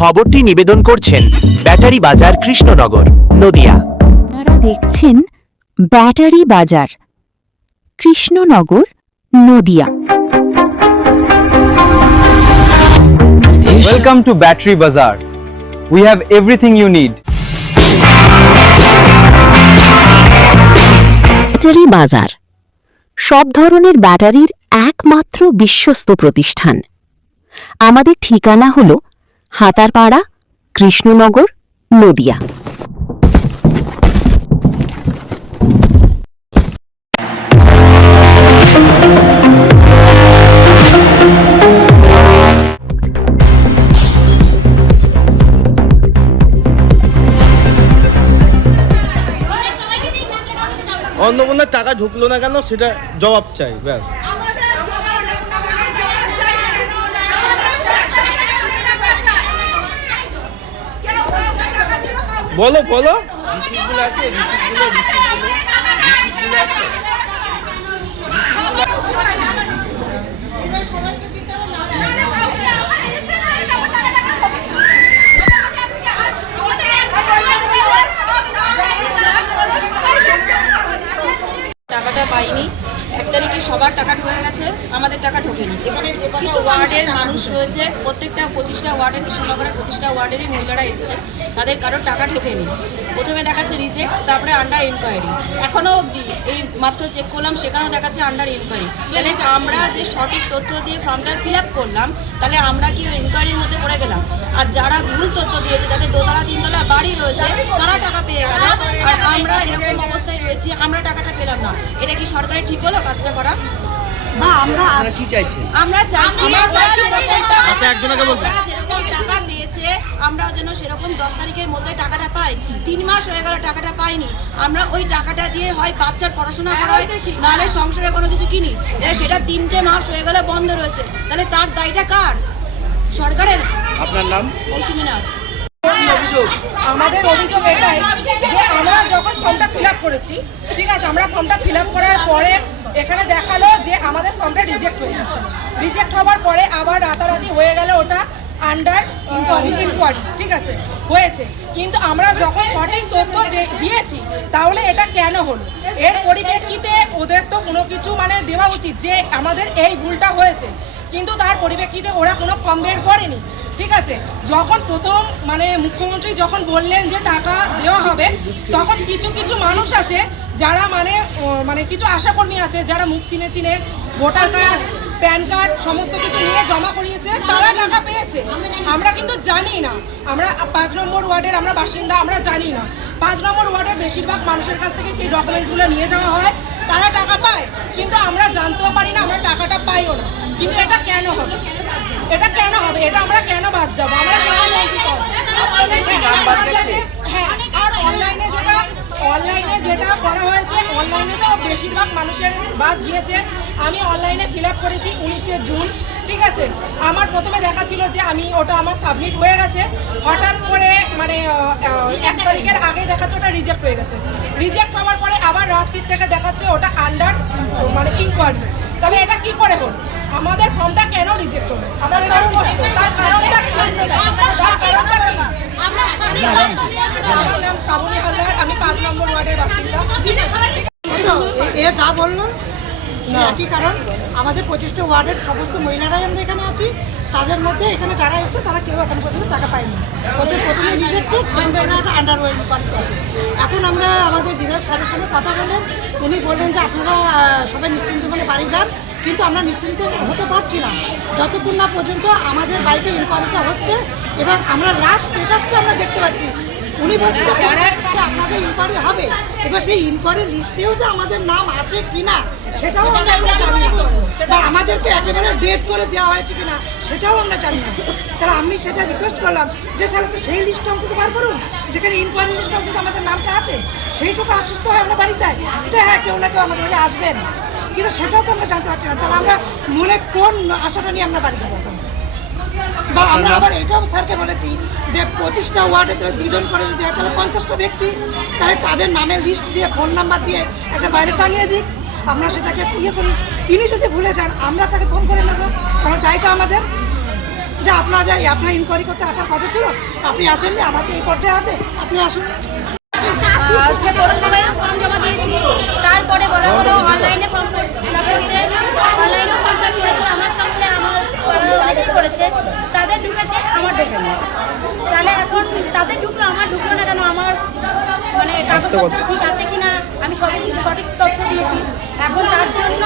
খবরটি নিবেদন করছেন ব্যাটারি বাজার কৃষ্ণনগর নদিয়া। আপনারা দেখছেন ব্যাটারি বাজার Krishnanagar Nadia. Welcome to Battery Bazaar. We have everything you need. Battery বাজার সব ধরনের ব্যাটারির একমাত্র বিশ্বস্ত প্রতিষ্ঠান। আমাদের ঠিকানা হল হাতারপাড়া, কৃষ্ণনগর, নদিয়া। অন্নপূর্ণার টাকা ঢুকলো না কেন সেটা জবাব চাই, ব্যাস। বলো বলো, রিসিপ্টগুলো আছে? রিসিপ্টগুলো আছে? টাকাটা পাইনি। 1 তারিখে সবার টাকা ঢুকে গেছে, আমাদের টাকা ঢোকেনি। এখানে কিছু ওয়ার্ডের মানুষ রয়েছে, প্রত্যেকটা 25টা ওয়ার্ডের, কৃষ্ণনগরের 25টা ওয়ার্ডেরই মহিলারা এসছে, তাদের কারোর টাকা ঢোকেনি। প্রথমে দেখাচ্ছে রিজেক্ট, তারপরে আন্ডার ইনকোয়ারি। এখনও অবধি এই মাত্র চেক করলাম, সেখানেও দেখাচ্ছে আন্ডার ইনকোয়ারি। তাহলে আমরা যে সঠিক তথ্য দিয়ে ফর্মটা ফিল আপ করলাম, তাহলে আমরা কি ইনকোয়ারির মধ্যে পড়ে গেলাম? আর যারা ভুল তথ্য দিয়েছে, যাদের দোতলা 3তলা বাড়ি রয়েছে, তারা টাকা পেয়ে গেল, আর আমরা এরকম অবস্থায় রয়েছি, আমরা টাকাটা পেলাম না। এটা কি সরকারের ঠিক হলো কাজটা করা? বা আমরা কি চাইছি? আমরা চাইছি একজনকে বলতে যেরকম টাকা পেয়েছে, আমরাও যেন সেরকম 10 তারিখের মধ্যে টাকাটা পাই। 3 মাস হয়ে গেল টাকাটা পাইনি। আমরা ওই টাকাটা দিয়ে হয় বাচ্চার পড়াশোনা করাই, নাহলে সংসারে কোনো কিছু কিনি। সেটা 3টে মাস হয়ে গেল বন্ধ রয়েছে, তাহলে তার দায়টা কার? সরকারের। আপনার নাম? মৌসুমী নাথ। আমাদের অভিযোগ এটাই যে আমরা যখন ফর্মটা ফিল আপ করেছি, ঠিক আছে, আমরা ফর্মটা ফিল আপ করার পরে এখানে দেখালো যে আমাদের ফর্মটা রিজেক্ট হয়ে গেছে। রিজেক্ট হওয়ার পরে আবার রাতারাতি হয়ে গেল ওটা আন্ডার ইনকোয়ারি, ঠিক আছে, হয়েছে। কিন্তু আমরা যখন সঠিক তথ্য দিয়েছি, তাহলে এটা কেন হলো? এর পরিপ্রেক্ষিতে ওদের তো কোনো কিছু দেওয়া উচিত যে আমাদের এই ভুলটা হয়েছে, কিন্তু তার পরিপ্রেক্ষিতে ওরা কোনো ফর্ম বের করেনি, ঠিক আছে। যখন প্রথম মুখ্যমন্ত্রী যখন বললেন যে টাকা দেওয়া হবে, তখন কিছু কিছু মানুষ আছে যারা কিছু আশাকর্মী আছে যারা মুখ চিনে চিনে ভোটার কার্ড, প্যান কার্ড সমস্ত কিছু নিয়ে জমা করিয়েছে, তারা টাকা পেয়েছে। আমরা কিন্তু জানি না, আমরা 5 নম্বর ওয়ার্ডের আমরা বাসিন্দা, আমরা জানি না। 5 নম্বর ওয়ার্ডের বেশিরভাগ মানুষের কাছ থেকে সেই ডকুমেন্টসগুলো নিয়ে যাওয়া হয়, তারা টাকা পায়, কিন্তু আমরা জানতেও পারি না, আমরা টাকাটা পাইও না। কিন্তু এটা কেন হবে? এটা কেন হবে? এটা আমরা কেন বাদ যাবো? আমরা হ্যাঁ, আর অনলাইনে যেটা করা হয়েছে, অনলাইনে তো বেশিরভাগ মানুষের বাদ গিয়েছে। আমি অনলাইনে ফিল আপ করেছি 19শে জুন, ঠিক আছে। আমার প্রথমে দেখাচ্ছিল যে ওটা আমার সাবমিট হয়ে গেছে। হঠাৎ করে 1 তারিখের আগে দেখাচ্ছে ওটা রিজেক্ট হয়ে গেছে। রিজেক্ট হওয়ার পরে আবার রাত্রির থেকে দেখাচ্ছে ওটা আন্ডার ইনকোয়ারি। তাহলে এটা কি করে হলো? আমাদের ফর্মটা কেন রিজেক্ট হলো? আমার তার কারণটা কি? আমার নাম শ্রাবণী হালদার, আমি 5 নম্বর ওয়ার্ডের বাসিন্দা। এ যা বললো একই কারণ। আমাদের 25টা ওয়ার্ডের সমস্ত মহিলারাই আমরা এখানে আছি, তাদের মধ্যে এখানে যারা এসছে তারা কেউ এখন পর্যন্ত টাকা পায়নি। প্রথমে রিজেক্টেড, আন্ডার ইনকোয়ারি আছে। এখন আমরা আমাদের বিধায়ক স্যারের সঙ্গে কথা বললেন, উনি বললেন যে আপনারা সবাই নিশ্চিন্ত বাড়ি যান, কিন্তু আমরা নিশ্চিন্ত হতে পারছি না যতক্ষণ না পর্যন্ত আমাদের বাড়িতে ইনকোয়ারিটা হচ্ছে এবং আমরা লাস্ট স্টেটাসটা আমরা দেখতে পাচ্ছি। উনি বলছেন আপনাদের ইনকোয়ারি হবে, এবার সেই ইনকোয়ারির লিস্টেও যে আমাদের নাম আছে কিনা সেটাও আমরা জানি না, বা আমাদেরকে একেবারে ডেট করে দেওয়া হয়েছে কিনা সেটাও আমরা জানি না। তাহলে আমি সেটা রিকোয়েস্ট করলাম যে স্যার তো সেই লিস্টটা অন্তত বার করুন, যেখানে ইনকোয়ারি লিস্ট অন্তত আমাদের নামটা আছে, সেইটুকু আশ্বস্ত হয়ে আমরা বাড়ি যাই যে হ্যাঁ কেউ না কেউ আমাদের বাড়ি আসবেন, কিন্তু সেটাও তো আমরা জানতে পারছি না। তাহলে আমরা মনে কোন আশাটা নিয়ে আমরা বাড়ি যাবো? বা আমরা আবার এটাও স্যারকে বলেছি যে 25টা ওয়ার্ডে তো 2 জন করে যদি হয় তাহলে 50টা ব্যক্তি, তাহলে তাদের নামের লিস্ট দিয়ে ফোন নাম্বার দিয়ে একটা বাইরে টাঙিয়ে দিক, আমরা সেটাকে ইয়ে করি। তিনি যদি ভুলে যান আমরা তাকে ফোন করে নেবো, কারণ দায়টা আমাদের। যে আপনার ইনকোয়ারি করতে আসার কথা ছিল, আপনি আসেননি, আমাকে এই পর্যায়ে আছে, আপনি আসুন। হচ্ছে পৌরসভায় ফর্ম জমা দিয়েছি, তারপরে বলা হলো অনলাইনে ফর্ম ফিল আপ করতে, অনলাইনেও ফর্ম ফিল করেছি, আমার সঙ্গে আমার অনেকেই করেছে, তাদের ঢুকেছে, আমার ঢোকেনি। তাহলে এখন তাদের ঢুকলো, আমার ঢুকলো না কেন? আমার মানে কাগজপত্র ঠিক আছে কিনা আমি সঠিক তথ্য দিয়েছি, এখন তার জন্য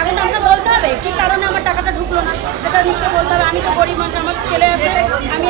এখন তো আমাকে বলতে হবে কী কারণে আমার টাকাটা ঢুকলো না, সেটা নিশ্চয়ই বলতে হবে। আমি তো গরিব মানুষ, আমার ছেলে আছে, আমি